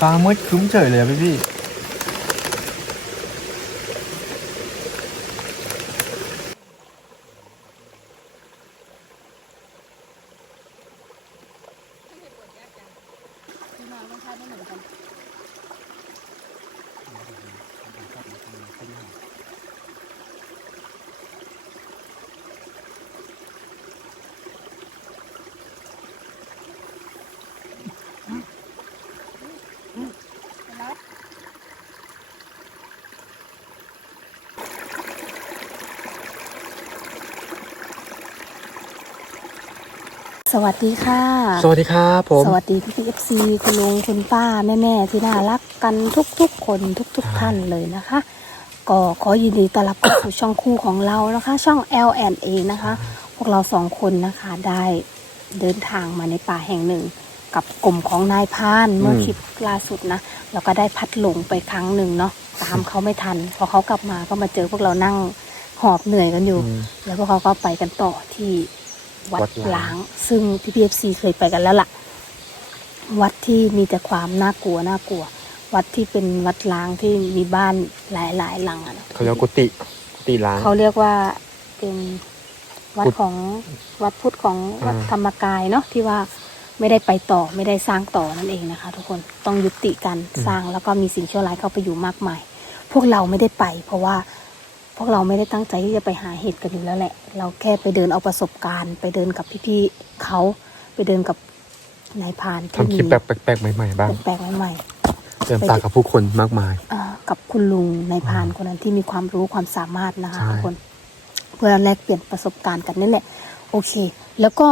ฟ้ามืดครึ้มเฉยเลยอะพี่พี่ สวัสดีค่ะ สวัสดีครับผม สวัสดีพี่พีเอฟซีคุณลุงคุณป้าแม่แม่ๆที่น่ารักกันทุกๆคนทุกๆท่านเลยนะคะ ก็ขอยินดีต้อนรับเข้าสู่ช่องคู่ของเรานะคะ ช่อง L A นะคะ พวกเราสองคนนะคะได้เดินทางมาในป่าแห่งหนึ่ง กับกลุ่มของนายพรานเมื่อคลิปล่าสุดนะเราก็ได้พัดหลงไปครั้งหนึ่งเนาะตามเขาไม่ทัน พอเขากลับมาก็มาเจอพวกเรานั่งหอบเหนื่อยกันอยู่อืมแล้วพวกเขาก็ไปกันต่อที่ วัวัดดล้างล้าง ซึ่งพี่พีเอฟซีเคยไปกันแล้วล่ะ วัดที่มีแต่ความน่ากลัวน่ากลัว วัดที่เป็นวัดล้างที่มีบ้านหลายหลายๆหลังอะนะเขาเรียกว่ากุฏิกุฏิล้างเขาเรียกว่าเป็นวัดพุทธของวัดพุทธของวัดอ่าธรรมกายเนาะที่ว่าไม่ได้ไปต่อไม่ได้สร้างต่อนั่นเองนะคะ ทุกคนต้องยุติการสร้างแล้วก็มีสิ่งชั่วร้ายเข้าไปอยู่มากมาย พวกเราไม่ได้ไป เพราะว่า พวกเราไม่ได้ตั้งใจที่จะไปหาเห็ดกันอยู่แล้วแหละ เราแค่ไปเดินเอาประสบการณ์ ไปเดินกับพี่ๆเขาไปเดินกับนายพรานที่ทำคลิปแบบแปลกๆใหม่ๆบ้างแปลกๆใหม่ๆเติมตากับผู้คนมากมายอ่ากับคุณลุงในายพรานคนนั้นที่มีความรู้ความสามารถนะคะใช่ทุกคนเพื่อแลกเปลี่ยนประสบการณ์กันนั่นแหละ โอเค แล้วก็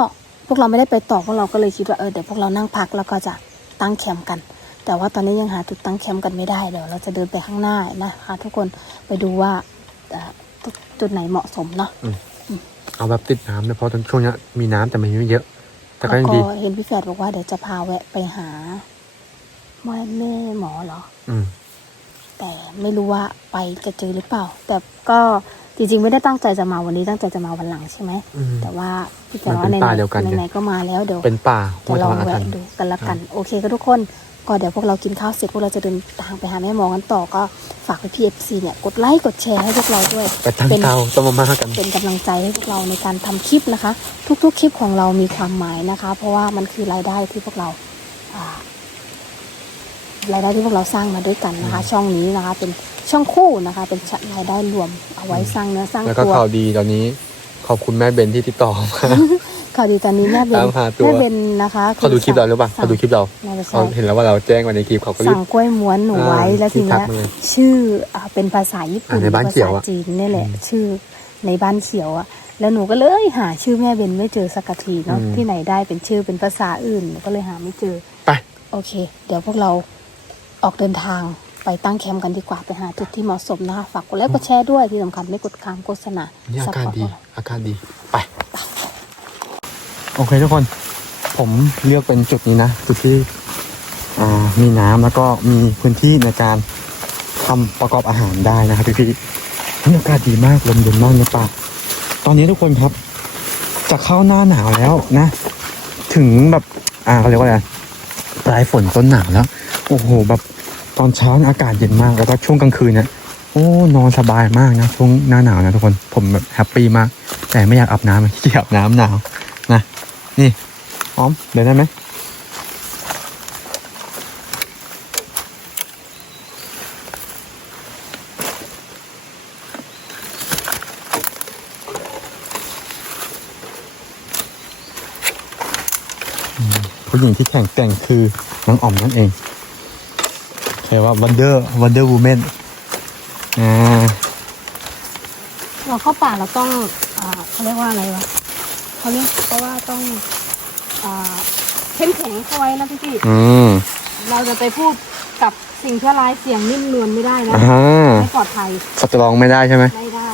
พวกเราไม่ได้ไปต่อพวกเราก็เลยคิดว่าเออเดี๋ยวพวกเรานั่งพักแล้วก็จะตั้งแคมป์กัน แต่ว่าตอนนี้ยังหาจุดตั้งแคมป์กันไม่ได้เดี๋ยวเราจะเดินไปข้างหน้านะคะทุกคนไปดูว่าเอ่อ จุดไหนเหมาะสมเนาะเอาแบบติดน้ำนะเพราะตอนช่วงเนี้ยมีน้ำแต่มันไม่เยอะ แต่ก็แล้วยังก็ดีเห็นพี่แฝดบอกว่าเดี๋ยวจะพาแวะไปหาแม่แม่หมอเหรอ อืมแต่ไม่รู้ว่าไปจะเจอหรือเปล่า แต่ก็จริงๆไม่ได้ตั้งใจจะมาวันนี้ตั้งใจจะมาวันหลังใช่ไหมอืมแต่ว่าพี่แกมันว่าเป็นในป่าเดียวกันไงไหนๆก็มาแล้วเดี๋ยวเป็นป่าห้จะวยลทองวารอาถรแวะรพ์ดูกันละกัน โอเคก็ทุกคน ก็เดี๋ยวพวกเรากินข้าวเสร็จพวกเราจะเดินทางไปหาแม่หมอกันต่อก็ฝากพี่เอฟซีเนี่ยกดไลค์กดแชร์ให้พวกเราด้วยไปตั้งเป็นเตาต้มมาม่ากันเป็นกำลังใจให้พวกเราในการทำคลิปนะคะ ทุกๆ คลิปของเรามีความหมายนะคะ เพราะว่ามันคือรายได้ที่พวกเราอ่ารายได้ที่พวกเราสร้างมาด้วยกันนะคะ ช่องนี้นะคะ เป็นช่องคู่นะคะ เป็นรายได้รวมเอาไว้สร้างเนื้อสร้างแล้วก็ตัวข่าวดีตอนนี้ขอบคุณแม่เบนที่ติดต่อมา ข่าวดีตอนนี้แม่เบนตามหาตัว แม่เบนนะคะเขาดูคลิปเราหรือเปล่าสั่งเขาดูคลิปเราน่าจะเขาใช่เห็นแล้วว่าเราแจ้งไว้ในคลิปเขาก็รีสั่บงกล้วยม้วนหนูไว้อ่าแล้วทีที่ทัเนี้กยมาเลยชื่ออ่าเป็นภาษาญี่ปุ่นอ่าในบ้านเขียวภาอะษาจีนนี่แหละอืมชื่อในบ้านเขียวอะแล้วหนูก็เลยหาชื่อแม่เบนไม่เจอสักทีเนาะอืมที่ไหนได้เป็นชื่อเป็นภาษาอื่นหนูก็เลยหาไม่เจอ ไป โอเค เดี๋ยวพวกเราออกเดินทางไปตั้งแคมป์กันดีกว่าไปหาจุดที่เหมาะสมนะคะฝากกดไลค์กดแชร์ด้วยที่สำคัญไม่กดค้างโฆษณานี่อาซัพกาศพอร์ตดีพวกเราอากาศดีไป โอเคทุกคน ผมเลือกเป็นจุดนี้นะ จุดที่มีน้ำแล้วก็มีพื้นที่ในการทำประกอบอาหารได้นะครับพี่ๆนี่อากาศดีมากลมเย็นมากในป่าตอนนี้ทุกคนครับ จะเข้าหน้าหนาวแล้วนะ ถึงแบบอ่าเขาเรียกว่าอะไรปลายฝนต้นหนาวแล้ว โอ้โหแบบตอนเช้าอากาศเย็นมากแล้วก็ช่วงกลางคืนเนี่ยโอ้นอนสบายมากนะช่วงหน้าหนาวนะทุกคนผมแบบแฮปปี้มาก แต่ไม่อยากอาบน้ำขี้เกียจอาบน้ำหนาวนะ นี่พร้อมเดินได้ไหมอืมผู้หญิงที่แข็งแกร่งคือน้องอ๋อมนั่นเองใช่ว่าวันเดอร์วันเดอร์วูแมนอ่า เราเข้าป่าเราต้องอ่าเขาเรียกว่าอะไรวะ เขาเรียกเพราะว่าต้องอ่าเข้มแข็งเข้าไว้นะพี่พี่อืมเราจะไปพูดกับสิ่งชั่วร้ายเสียงนิ่มนวลไม่ได้นะอ่าไม่ปลอดภัยสตรองไม่ได้ใช่ไหม ไม่ได้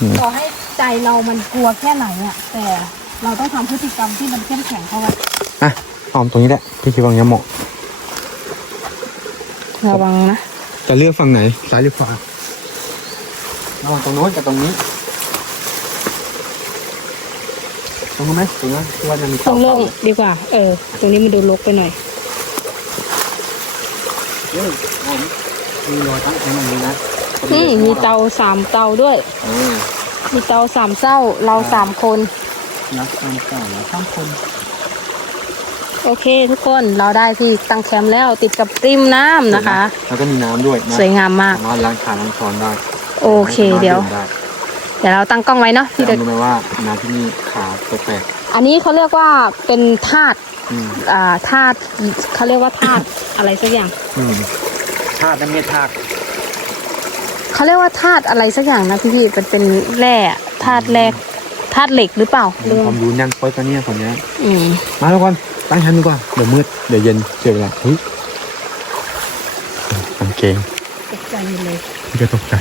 อืม ต่อให้ใจเรามันกลัวแค่ไหนอะแต่เราต้องทำพฤติกรรมที่มันเข้มแข็งเข้าไว้อะออมตรงนี้แหละพี่คิดว่าอย่างเงี้ยเหมาะ ระวังนะ จะเลือกฝั่งไหนซ้ายหรือขวาระหว่างตรงโน้นกับตรงนี้ ตรงนู้นไหมตรงนั้นที่ว่าจะมีตรงโล่งเสาดีกว่า เออ ตรงนี้มันดูรกไปหน่อยๆเฮ้ยผมมีรอยตั้งแคมป์ตรงนี้นะนี่มีเตาสามเตาด้วยอ่ามีเตาสามเจ้า เราสามคนนักทำเก่าแล้วข้ามคนโอเค ทุกคนเราได้ที่ตั้งแคมป์แล้วติดกับริมน้ำนะคะ แล้วก็มีน้ำด้วยนะสวยงามมาก สามารถล้างขาล้างช้อนได้โอเคสามารถเดี๋ยวมได้เดี๋ยวเราตั้งกล้องไว้เนาะพี่แต่เด็กรู้ไหมว่าน้ำที่นี่ขา แปลกอันนี้เขาเรียกว่าเป็นธาตุๆอืมอ่าธาตุเขาเรียกว่าธาตุ อะไรสักอย่างอืมธาตุน้ำเม็ดธาตุเขาเรียกว่าธาตุอะไรสักอย่างนะพี่พี่เป็นเป็นแร่อะธาตุแร่ธาตุเหล็กหรือเปล่าเรื่องความรู้แน่นเปิ้ลกันเนี่ยคนเนี้ย อืมมาทุกคนตั้งแคมป์ดีกว่าเดี๋ยวมืดเดี๋ยวเย็นเสียเวลาเฮ้ยกางเกงตกใจเลยพี่ก็ตกใจ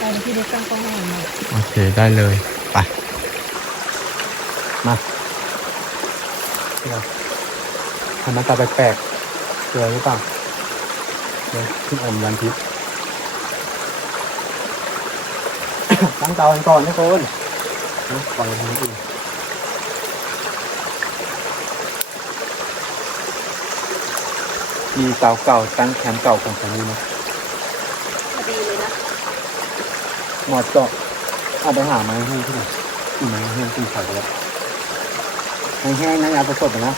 ตอนที่ได้ตั้งกล้องให้มาโอเคได้เลยไปมา เดี๋ยวทำหน้าตาแปลกๆเจอหรือเปล่าเดี๋ยวขึ้นอมยันทิพย์ตั้งเตากันก่อนทุกคนนะวางมืออื่นมีเตาเก่าตั้งแคมป์เก่าของฉันนี่นะพอดีเลยนะหมอดเจาะเอาไปหาไม้แห้งที่ไหนที่ไม้แห้งขึ้นเขาไปแล้วไม้ แห้งนะอยาเอาไปสดนะ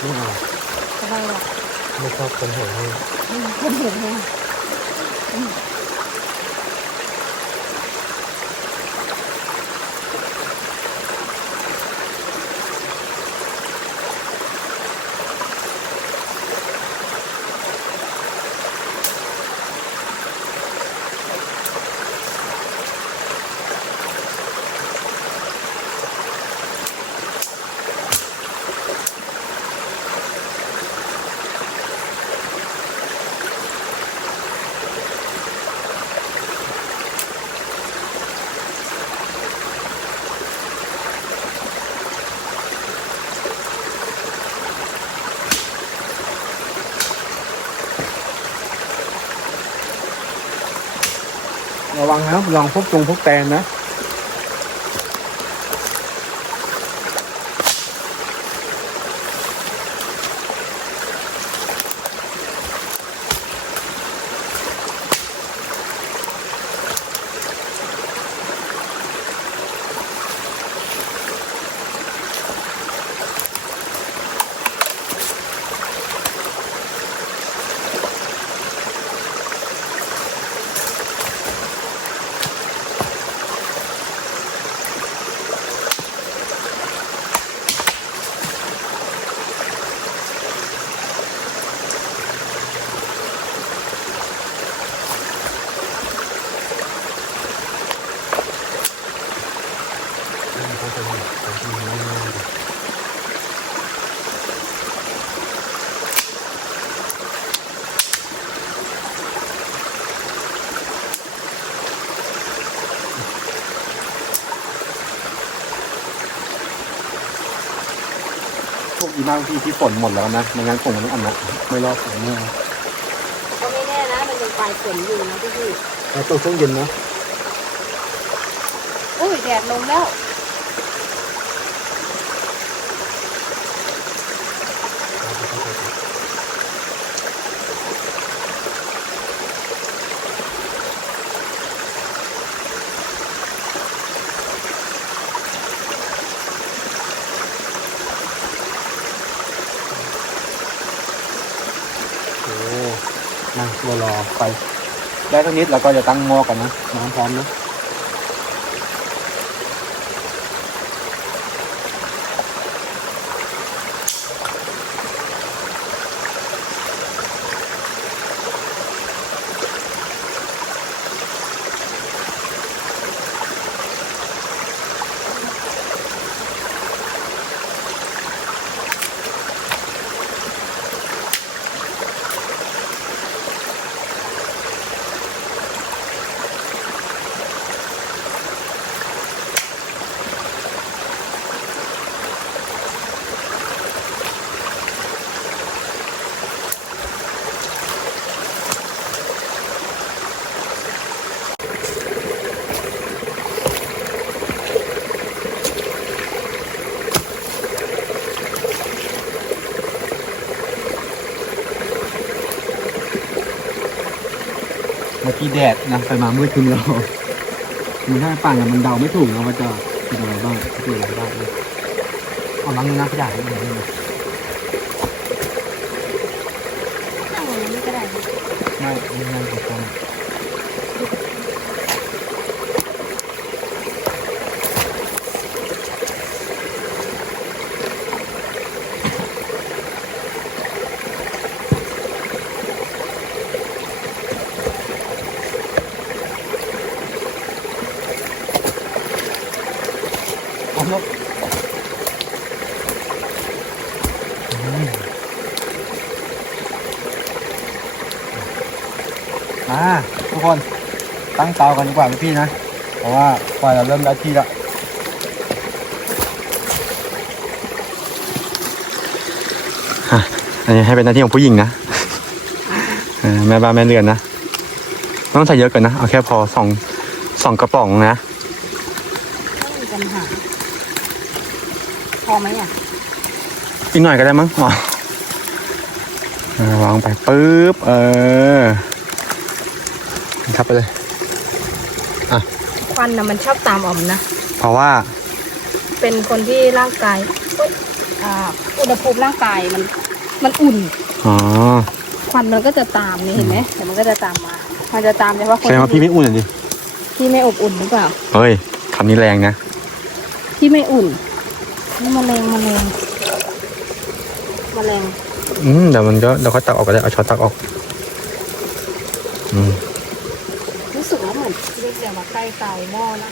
ไม่เอาทำไมล่ะไม่ชอบคนหัวแห้งคนเห็นไหม ระวังนะลองพวกตรงพวกแตนนะ พวกอีมากที่ที่ฝนหมดแล้วนะไม่งั้นฝนมันต้องอันนะไม่รอดฝนแน่ก็ไม่แน่นะมันยังปลายฝนอยู่นะพี่พี่แล้วตัวช่วงเย็นนะโอ้ยแดดลงแล้ว โอ้มาตัวรอไป ได้ สักนิดแล้วก็จะตั้งหม้อก่อนนะน้ำพร้อมนะ มื่อกี้แดดนะไฟมามืดขึ้นแล้วมันถ้าปั่นอะมันเดาไม่ถูกนะว่าจะเป็นอะไรบ้างจะเป็นอะไรบ้างเลยเอาล้างมือหน้าขยะให้หน่อยตั้งไว้นี่ก็ได้นะไม่ไม่ไม่ไม่ไม่ผม งเตากันดีกว่าพี่ๆนะ เพราะว่าไฟเราเริ่มได้ที่แล้วอันนี้ให้เป็นหน้าที่ของผู้หญิงนะเออแม่บ้านแม่เรือนนะไม่ต้องใส่เยอะเกินนะ เอาแค่พอสองสองกระป๋องนะไม่มีปัญหาพอไหมอะ อีกหน่อยก็ได้มั้งอ๋อเออวางไปปุ๊บ เออ ครับไปเลย ควันนะมันชอบตามออมนะ เพราะว่าเป็นคนที่ร่างกายอุ๊ยอ่าอุณหภูมิร่างกายมัน มันอุ่น อ๋อควันมันก็จะตามนี่เห็นไหมเดี๋ยวมันก็จะตามมา มันจะตามเฉพาะคแสนดงว่าพี่ไม่อุ่นอะดิที่ไม่อบอุ่นหรือเปล่า เฮ้ยคำนี้แรงนะที่ไม่อุ่นนี่แมลงแมลงแมลงอืมเดี๋ยวมันก็เดี๋ยวเขาตักออกก็ได้เอาช้อนตักออก อืม รู้สึกว่าเหมือนเรียกอย่ามาใกล้เตาหม้อนะ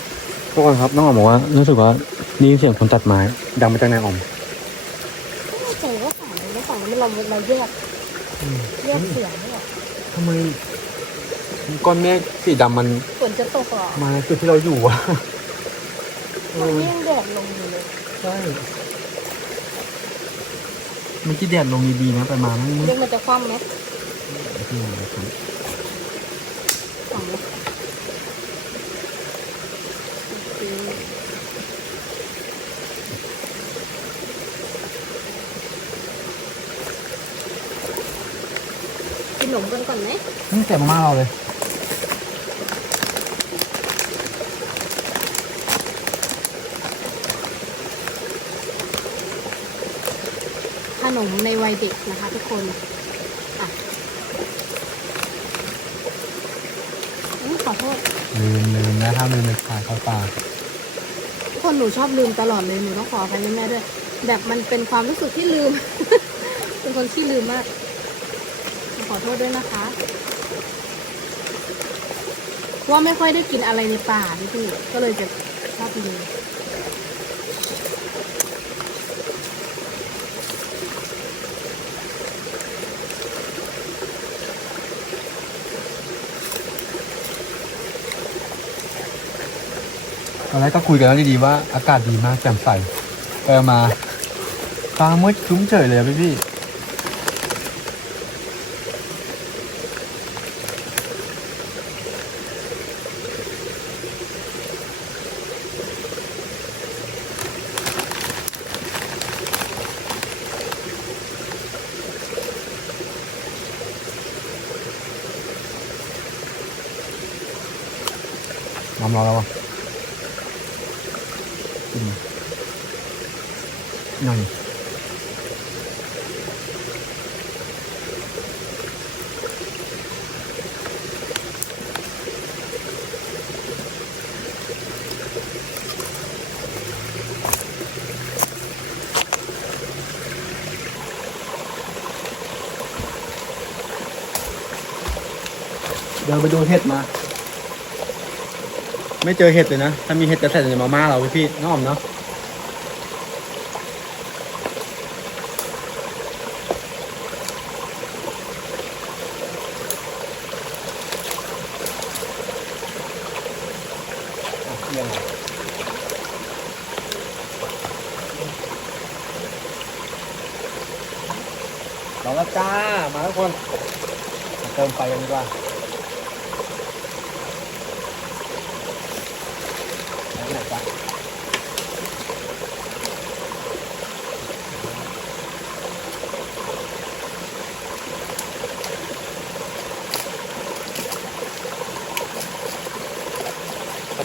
ทุกคนครับน้องอ๋อมบอกว่ารู้สึกว่านี่เสียงคนตัดไม้ดังมาจากในอ๋อมไม่เจอว่าฝั่งนี้ไม่ฝั่งนี้เราเราแยกแยกเสียงเนี่ยทำไมก้อนเมฆสีดำมันฝนจะตกเหรอมาจุดที่เราอยู่วะเอมันอยังแดดลงอยู่เลยใช่เมื่อกี้แดดลงดีๆนะไปมามันมืดเรื่องมันจะคว่ำไหม ที่ไหนครับ ฝั่งนี้โอเคกินขนมกันก่ อนไหมนี่เจ็บมากเราเลยขนมในวัยเด็กนะคะทุกคนอะอุ๊ยขอโทษ ลืมลืมนะถ้าลืมเลยขาดเข้าตาทุกคนหนูชอบลืมตลอดเลยหนูต้องขออภัยแม่ๆด้วย แบบมันเป็นความรู้สึกที่ลืม เป็นคนที่ลืมมาก ขอโทษด้วยนะคะ ว่าไม่ค่อยได้กินอะไรในป่าพี่พี่ก็เลยจะชอบลืมตอนแรกก็คุยกันแล้วดีๆว่าอากาศดีมากแจ่มใสเออมาฟ้ามืดครึ้มเฉยเลยพี่พี่ น้ำร้อนแล้วอะอืมหน่อยเดินไปดูเห็ดมา ไม่เจอเห็ดเลยนะ ถ้ามีเห็ดจะใส่ในมาม่าเราพี่ๆน้องออมเนาะอะเอียงอะเราแล้วจ้า มาทุกคน เติมไฟกันดีกว่า ไหนจ๊ะ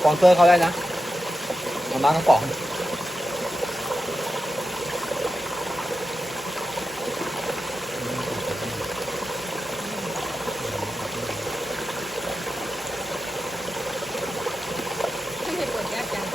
ปอน เฟอร์เขาได้นะมาม่ากระป๋อง ไม่เคยปวดยากจัง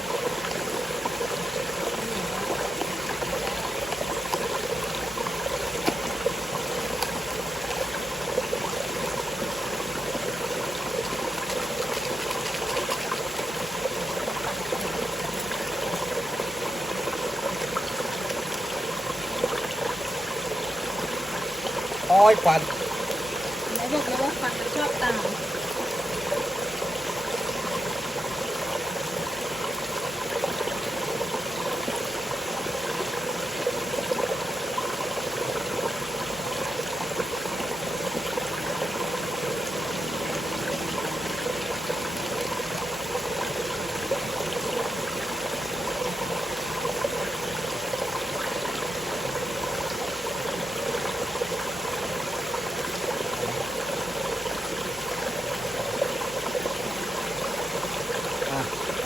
อ้อยฟัน ไหนบอกแล้วว่าฟันมันชอบตาม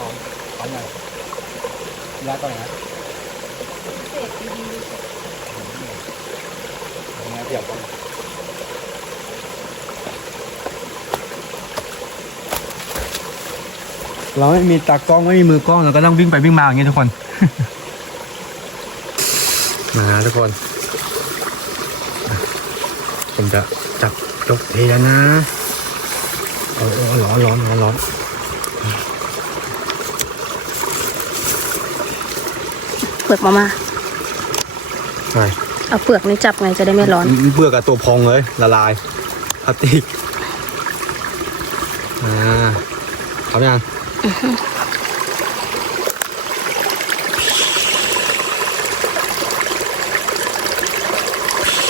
อะเอาฟันหน่อยยาก่อนนะเศษดีเอาเนี้ยเดี๋ยวก่อนเราไม่มีตากล้องไม่มีมือกล้องเราก็ต้องวิ่งไปวิ่งมาอย่างนี้ทุกคน มาทุกคน ผมจะจับยกเทแล้วนะโอ้โอ้ร้อนร้อนร้อนร้อน ปลือกมามาใช่เอาเปลือกนี่จับไงจะได้ไม่ร้อนเบื่อกับตัวพองเลยละลายพลาสติกอ่าเอาไปยัง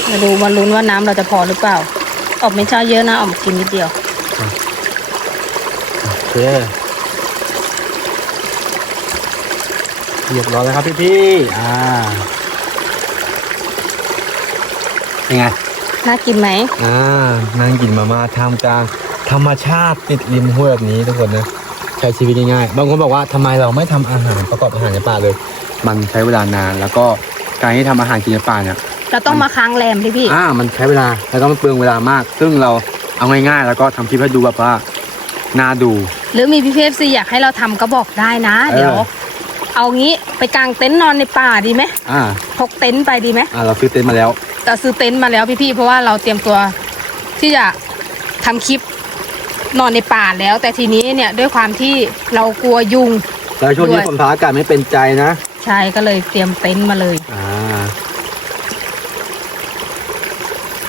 มาดูมาลุ้นว่าน้ำเราจะพอหรือเปล่า ออกไม่เช้าเยอะนะออกกินนิดเดียวโอเค เรียบร้อยแล้วครับพี่พี่ๆอ่าเป็นไงน่ากินไหมอ่านั่งกินมาม่าท่ามกลางธรรมชาติติดริมห้วยแบบนี้ทุกคนนะใช้ชีวิตง่ายๆบางคนบอกว่าทำไมเราไม่ทำอาหารประกอบอาหารในป่าเลย มันใช้เวลานาน แล้วก็การที่ทำอาหารกินในป่าเนี่ยเราต้องมาค้างแรมพี่พี่อ่ามันใช้เวลาแล้วก็มันเปลืองเวลามาก ซึ่งเราเอาง่ายๆ แล้วก็ทำคลิปให้ดูแบบว่าน่าดู หรือมีพี่พีเอฟซีอยากให้เราทำก็บอกได้นะเออเดี๋ยว เอางี้ไปกางเต็นท์นอนในป่าดีไหมอ่าพกเต็นท์ไปดีไหมอ่าเราซื้อเต็นท์มาแล้วเราซื้อเต็นท์มาแล้วพี่ๆเพราะว่าเราเตรียมตัวที่จะทำคลิปนอนในป่าแล้ว แต่ทีนี้เนี่ยด้วยความที่เรากลัวยุงแล้วช่วงนี้ด้วยผมท้าอากาศไม่เป็นใจนะใช่ก็เลยเตรียมเต็นท์มาเลยอ่า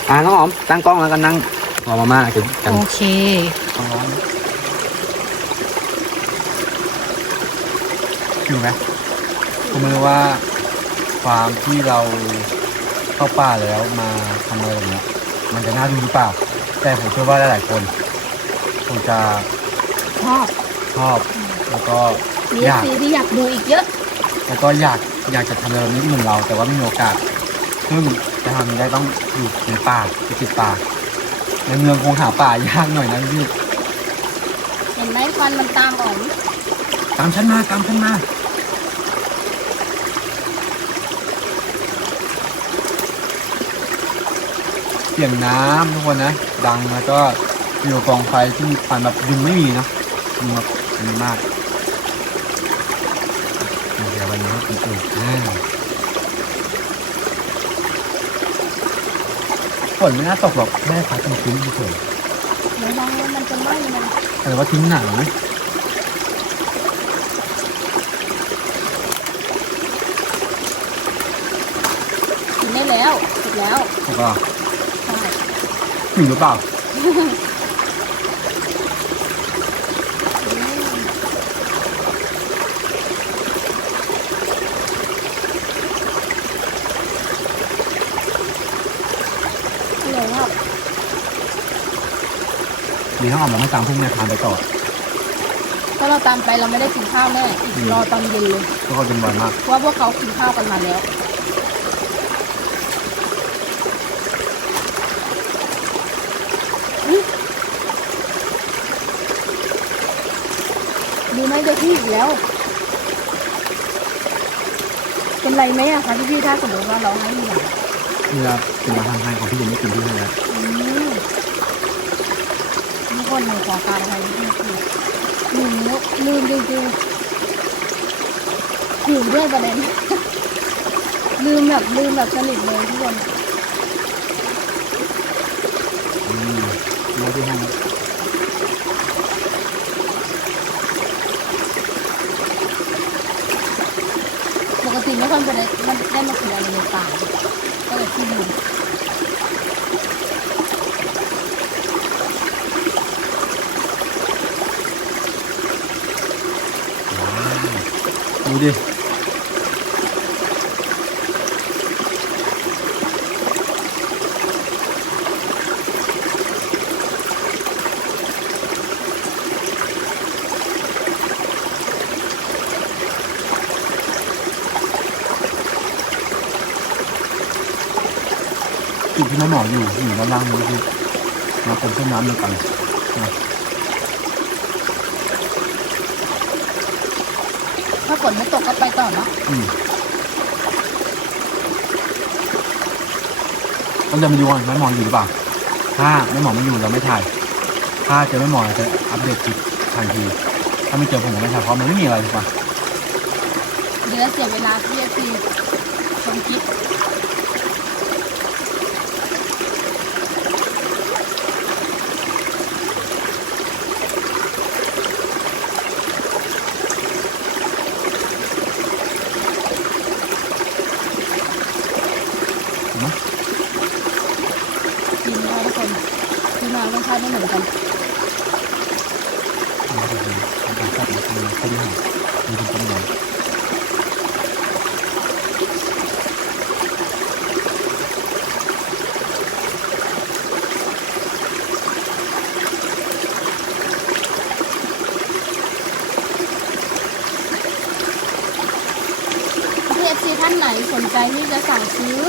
อ่าน้องหอมตั้งกล้องแล้วกันนั่งรอมาม่ากินกันโอเค อยู่ไหมผมไม่รู้ว่าความที่เราเข้าป่าแล้วมาทำอะไรแบบเนี้ยมันจะน่าดูหรือเปล่า แต่ผมเชื่อว่าหลายๆคนคงจะชอบชอบแล้วก็มีอยาก ซีที่อยากดูอีกเยอะ แล้วก็อยากอยากจะทำอะไรแบบนี้เหมือนเรา แต่ว่าไม่มีโอกาส ซึ่งจะทำได้ต้องอยู่ในป่าที่ติดป่าในเมืองคงหาป่ายากหน่อยนะพี่เห็นไหมควันมันตามออก ตามฉันมาตามฉันมา สียงน้ำทุกคนนะ ดังแล้วก็อยู่กองไฟที่มีควันแบบยุงไม่มีนะยุงแบบมีมากเดี๋ยววันนี้เป็นอื่นอ่าฝนไม่น่าตกหรอกแม่ฟ้าเป็นชื้นเฉยเดี๋ยวมองว่ามันจะไหม้มันแต่ว่าทิ้งหนังนะกินได้แล้วเสร็จแล้วถูกป่ะใช่ ถึงหรือเปล่าอร่อยมากมีห้องออกมาไม่ตามพุ่งแม่ทานไปต่อถ้าเราตามไปเราไม่ได้กินข้าวแน่อีกรอตอนเย็นเลยก็เขาเป็นวันมาก เพราะว่าพวกเขากินข้าวกันมาแล้ว อุ๊ยดูมือไม้เจ้าที่อีกแล้ว เป็นไรไหมอะคะพี่พี่ๆถ้าสมมติว่าเราให้มีหลังนี่ครับเป็นอาหารไทยของพี่ยังไม่กินที่ให้แล้วอืมทุกคนในขอการอะไรพี่พี่ลืมแล้วลืมจริงๆหิวด้วยประเด็น ลืมแบบลืมแบบสนิทเลยทุกคนอืมรอที่ห้อง ปกติ ไม่ค่อยจะได้ได้มากินอะไรในป่าก็เลยที่ลืมดูดิ ที่แม่หมออยู่อยู่ด้านล่างนี้คือมาเป็นเส้นน้ำเดียวกันนะถ้าฝนไม่ตกก็ไปต่อเนาะอืมต้องเดินไปดูก่อนแม่หมออยู่หรือเปล่า ถ้าแม่หมอไม่อยู่เราไม่ถ่าย ถ้าเจอแม่หมอเราจะอัปเดตคลิปทันที ถ้าไม่เจอผมก็ไม่ถ่ายเพราะมันไม่มีอะไรถูกปะเดี๋ยวเสียเวลาที่จะซีชมคลิป เห็นไหม กินได้ทุกคนที่มารสชาติไม่เหมือนกัน มันจะเป็นการตัดมาทำให้ดีมีเป็นต้นไม้ พี่เอฟซีท่านไหนสนใจที่จะสั่งซื้อ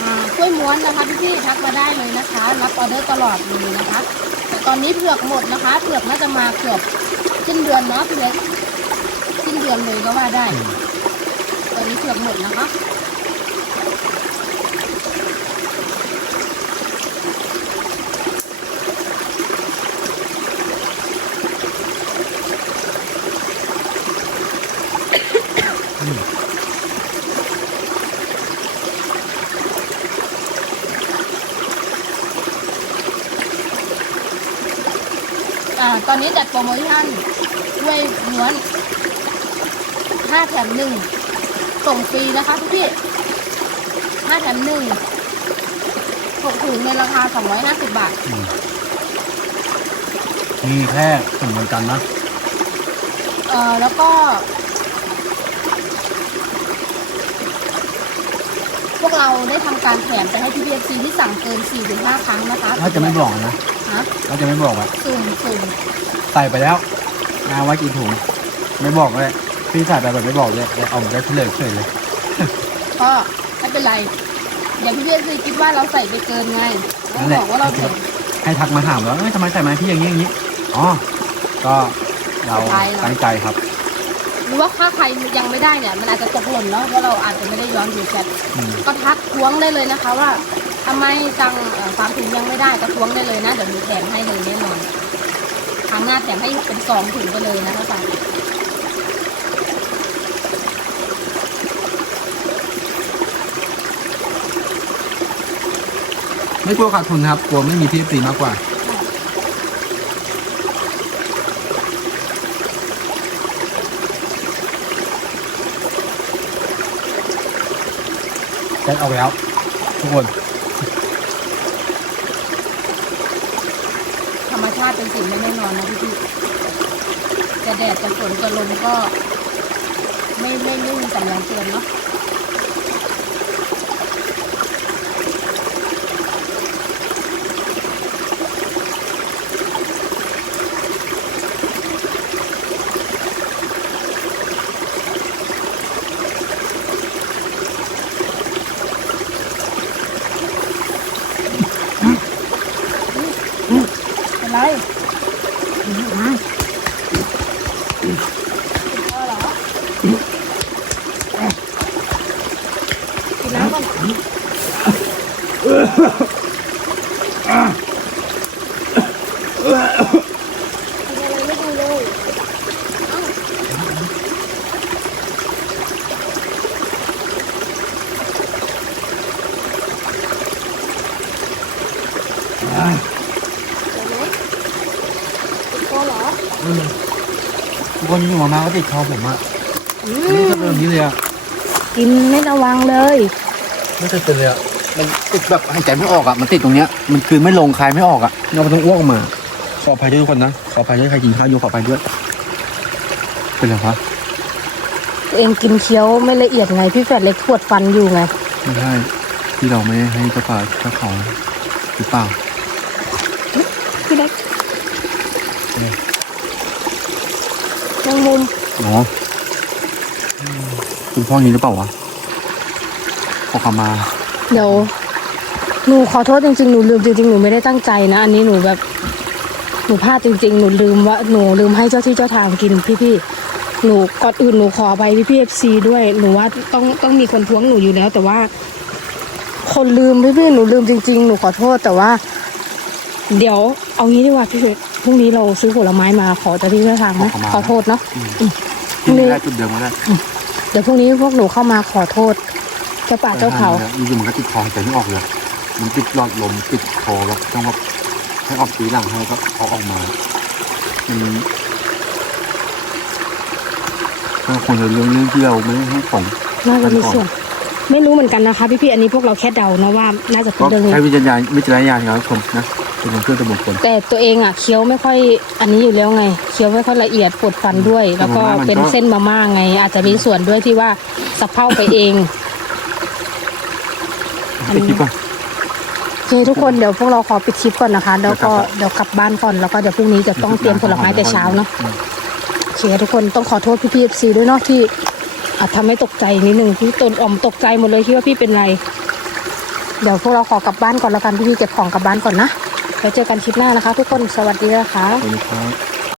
อ่ากล้วยม้วนนะคะพี่พี่ๆทักมาได้เลยนะคะ รับออเดอร์ตลอดเลยนะคะ แต่ตอนนี้เผือกหมดนะคะเผือกน่าจะมาเกือบสิ้นเดือนเนาะพี่เล็กสิ้นเดือนเลยก็ว่าได้อืมตอนนี้เผือกหมดนะคะ อืม อ่าตอนนี้จัดโปรโมชั่นด้วยม้วนห้าแถมหนึ่งส่งฟรีนะคะพี่พี่ห้าแถมหนึ่งหกถุงในราคาสองร้อยห้าสิบบาทอืมมีแค่ส่งวันจันทร์นะ เอ่อ แล้วก็ พวกเราได้ทำการแถมไปให้พี่พีเอฟซีที่สั่งเกินสี่ถึงห้าครั้งนะคะ ถ้าจะไม่บอกนะ ฮะถ้าจะไม่บอกอะสุ่มสุ่มใส่ไปแล้วนาไว้กี่ถุงไม่บอกเลยพี่ใส่ไปแบบไม่บอกเลยเดี๋ยวเอาไปเฉลยเฉยเลยก็ไม่เป็นไรอย่าพี่พีเอฟซีคิดว่าเราใส่ไปเกินไงเรานั่นแหบละอกว่าเราใส่ให้ทักมาถามว่าเอ้ยทำไมใส่มาพี่อย่างนี้อย่างนี้อ๋อก็เราใช่นะตั้งใจครับหรือว่าถ้าใครยังไม่ได้เนี่ย มันอาจจะตกหล่นเนาะเพราะเราอาจจะไม่ได้ย้อนดูแชทอืมก็ทักท้วงได้เลยนะคะว่า ทำไมสั่งเอ่อสามถุงยังไม่ได้ก็ท้วงได้เลยนะ เดี๋ยวหนูแถมให้เลยแน่นอนครั้งหน้าแถมให้เป็นสองถุงไปเลยนะเข้าใจไม่กลัวขาดทุนครับ กลัวไม่มีพี่ซีมากกว่าแจ็คเอาแล้ว ทุกคน ธรรมชาติ เป็นสิ่งไม่แน่นอนนะพี่พี่จะแดดจะฝนจะลมก็ ไม่ไม่ไม่มีสัญญาณเตือนเนาะ ไหนไร ทุ กคนอยู่มามาก็ติดคอผมอะนี่จะเป็นแบบนี้เลยอะกินไม่ระวังเลยไม่เคยเป็นเลยอะมันติดแบบหายใจไม่ออกอะมันติดตรงเนี้ย มันคือไม่ลงคายไม่ออกอะเราต้องอ้วกออกมา ขออภัยด้วยทุกคนนะ ขออภัยด้วยใครกินข้าวอยู่ขออภัยด้วย เป็นไรวะตัวเองกินเคี้ยวไม่ละเอียดไง พี่แฝดเล็กปวดฟันอยู่ไง ไม่ใช่ที่เราไม่ได้ให้เจ้าป่าเจ้าเขาหรือเปล่า พี่เล็ก อืม แมงมุมอ๋อคุณพ่อนี้หรือเปล่าวะขอขมา เดี๋ยวหนูขอโทษจริงๆ หนูลืมจริงๆ หนูไม่ได้ตั้งใจนะ อันนี้หนูแบบ หนูพลาดจริง ๆ หนูลืมว่าหนูลืมให้เจ้าที่เจ้าทางกินพี่ๆ หนูก่อนอื่นหนูขอไปพี่พี่เอฟซีด้วย หนูว่าต้องต้องมีคนท้วงหนูอยู่แล้ว แต่ว่า คนลืมพี่ๆ หนูลืมจริง ๆ หนูขอโทษแต่ว่า เดี๋ยวเอางี้ดีกว่าพี่เพชร พรุ่งนี้เราซื้อผลไม้มาขอเจ้าที่เจ้าทางนะขอโทษเนาะที่ไม่ได้จุดเดิมก็ได้เดี๋ยวพรุ่งนี้พวกหนูเข้ามาขอโทษเจ้าป่าเจ้าเขา อยู่ๆมันก็ติดคอหายใจไม่ออกเลย มันติดหลอดลมติดคอแล้วต้องแบบให้ออกสีหลังให้ก็เอาออกมามันก็คงจะเรื่องเรื่องที่เราไม่ได้ให้ของ น่าจะมีส่วน ไม่รู้เหมือนกันนะคะ พี่ๆอันนี้พวกเราแค่เดานะว่า น่าจะเป็ก็นเรื่องนี้ใช้วิจารณญาณวิจารณญาณครับชมนะ เป็นของเพื่อนตัวบุคคลแต่ตัวเองอะเคี้ยวไม่ค่อยอันนี้อยู่แล้วไงเคี้ยวไม่ค่อยละเอียดปวดฟันด้วย แล้วก็มันก็ เป็นเส้นมาม่าไง อาจจะมีส่วนด้วยที่ว่าสะเพร่าไปเองอันไปนี้คิดก่อนโอเคทุกคนเดี๋ยวพวกเราขอปิดคลิปก่อนนะคะ แล้วก็เดี๋ยวกลับบ้านก่อนแล้วก็เดี๋ยวพรุ่งนี้จะต้องเตรียมผลไม้แต่เช้าเนาะโอเคทุกคนต้องขอโทษพี่พีเอฟซีด้วยเนาะที่อาจทำให้ตกใจนิดนึงพี่ตนอ่อมตกใจหมดเลยคิดว่าพี่เป็นไร เดี๋ยวพวกเราขอกลับบ้านก่อนแล้วกันพี่ๆเก็บของกลับบ้านก่อนนะ แล้วเจอกันคลิปหน้านะคะ ทุกคนสวัสดีนะคะ สวัสดีครับ